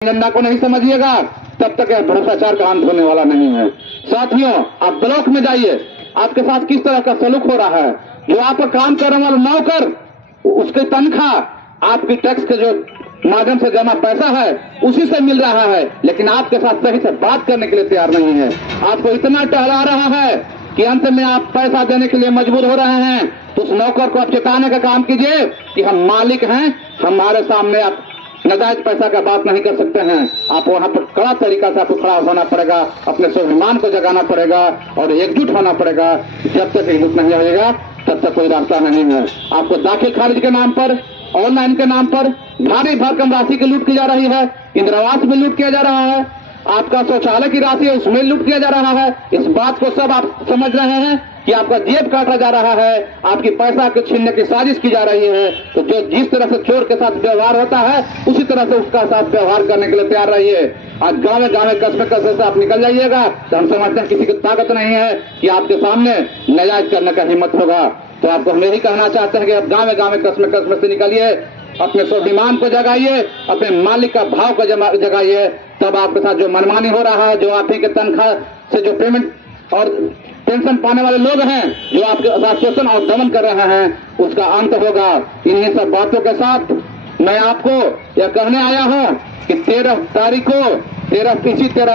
जनता को नहीं समझिएगा तब तक यह भ्रष्टाचार का अंत होने वाला नहीं है। साथियों, आप ब्लॉक में जाइए, आपके साथ किस तरह का सलूक हो रहा है। जो आपका काम करने वाला नौकर, उसकी तनख्वाह आपकी टैक्स के जो माध्यम से जमा पैसा है उसी से मिल रहा है, लेकिन आपके साथ सही से बात करने के लिए तैयार नहीं है। आपको इतना टहला रहा है कि अंत में आप पैसा देने के लिए मजबूर हो रहे हैं। तो उस नौकर को आप चेताने का काम कीजिए कि हम मालिक हैं, हमारे सामने आप नाजायज पैसा का बात नहीं कर सकते हैं। आप वहां पर कड़ा तरीका से आपको खड़ा होना पड़ेगा, अपने स्वाभिमान को जगाना पड़ेगा और एकजुट होना पड़ेगा। जब तक एकजुट नहीं होगा तब तक कोई रास्ता नहीं है। आपको दाखिल खारिज के नाम पर, ऑनलाइन के नाम पर भारी भरकम राशि की लूट की जा रही है। इंदिरा आवास में लूट किया जा रहा है, आपका शौचालय की राशि है उसमें लूट किया जा रहा है। इस बात को सब आप समझ रहे हैं कि आपका जेब काटा जा रहा है, आपकी पैसा को छीनने की साजिश की जा रही है। तो जो जिस तरह से चोर के साथ व्यवहार होता है उसी तरह से उसका साथ व्यवहार करने के लिए तैयार रहिए। आज गाँव गाँव कस्बे कस्बे से आप निकल जाइएगा तो हम समझते हैं किसी की ताकत नहीं है कि आपके सामने नाजायज करने का हिम्मत होगा। तो आपको हम यही कहना चाहते हैं कि आप गाँव गाँव कस्बे कस्बे से निकलिए, अपने स्वाभिमान को जगाइए, अपने मालिक का भाव को जगाइए। तब आपके साथ जो मनमानी हो रहा है, जो आप ही के तनख्वाह से जो पेमेंट और पेंशन पाने वाले लोग हैं, जो आपके साथ शोषण और दमन कर रहे हैं, उसका अंत होगा। इन्हीं सब बातों के साथ मैं आपको यह कहने आया हूं कि 13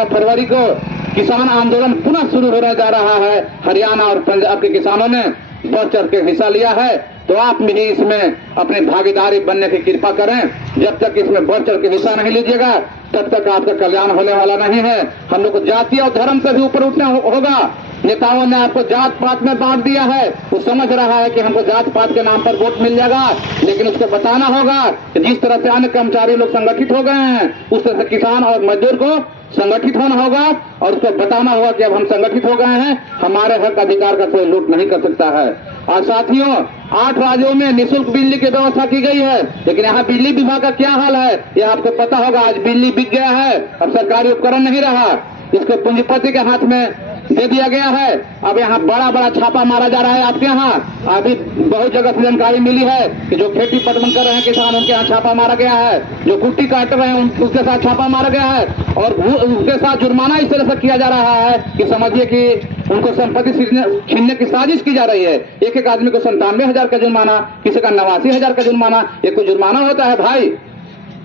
फरवरी को किसान आंदोलन पुनः शुरू होने जा रहा है। हरियाणा और पंजाब के किसानों ने बढ़ चढ़ के हिस्सा लिया है, तो आप भी इसमें अपनी भागीदारी बनने की कृपा करें। जब तक इसमें बढ़ चढ़ के हिस्सा नहीं लीजिएगा तब तक आपका कल्याण होने वाला नहीं है। हम लोग को जातीय और धर्म से भी ऊपर उठना होगा। नेताओं ने आपको जात पात में बांट दिया है, वो समझ रहा है कि हमको जात पात के नाम पर वोट मिल जाएगा, लेकिन उसको बताना होगा कि जिस तरह से अन्य कर्मचारी लोग संगठित हो गए हैं उस तरह से किसान और मजदूर को संगठित होना होगा और उसको बताना होगा कि अब हम संगठित हो गए हैं, हमारे हक अधिकार का कोई लूट नहीं कर सकता है। और साथियों, 8 राज्यों में निःशुल्क बिजली की व्यवस्था की गई है, लेकिन यहाँ बिजली विभाग का क्या हाल है यह आपको पता होगा। आज बिजली बिक गया है, अब सरकारी उपकरण नहीं रहा, इसको पूंजीपति के हाथ में दे दिया गया है। अब यहाँ बड़ा बड़ा छापा मारा जा रहा है। आपके यहाँ अभी बहुत जगह से जानकारी मिली है कि जो खेती पटवन कर रहे हैं किसान, उनके यहाँ छापा मारा गया है। जो कुट्टी काट रहे हैं उसके साथ छापा मारा गया है और उसके साथ जुर्माना इस तरह से किया जा रहा है कि समझिए कि उनको संपत्ति छीनने की साजिश की जा रही है। एक एक आदमी को 97,000 का जुर्माना, किसी का 89,000 का जुर्माना। ये कोई जुर्माना होता है भाई?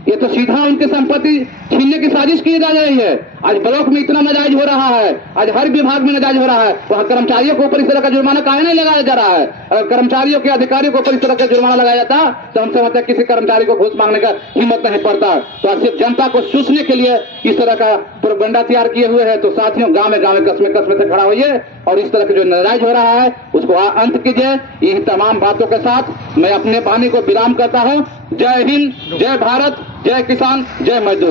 ये तो सीधा उनकी संपत्ति छीनने की साजिश की जा रही है। आज ब्लॉक में इतना नाजायज हो रहा है, आज हर विभाग में नाजायज हो रहा है। वहाँ कर्मचारियों को ऊपर इस तरह का जुर्माना काहे नहीं लगाया जा रहा है? अगर कर्मचारियों के अधिकारियों को ऊपर इस तरह का जुर्माना लगाया जाता तो हम समझते हैं किसी कर्मचारी को घूस मांगने का हिम्मत नहीं पड़ता। तो आज सिर्फ जनता को चूसने के लिए इस तरह का प्रोपेगेंडा तैयार किए हुए है। तो साथियों, गाँव में कस्बे से खड़ा होइए और इस तरह के जो नाजायज हो रहा है उसको अंत कीजिए। इन तमाम बातों के साथ मैं अपने वाणी को विराम करता हूँ। जय हिंद, जय भारत, जय किसान, जय मजदूर।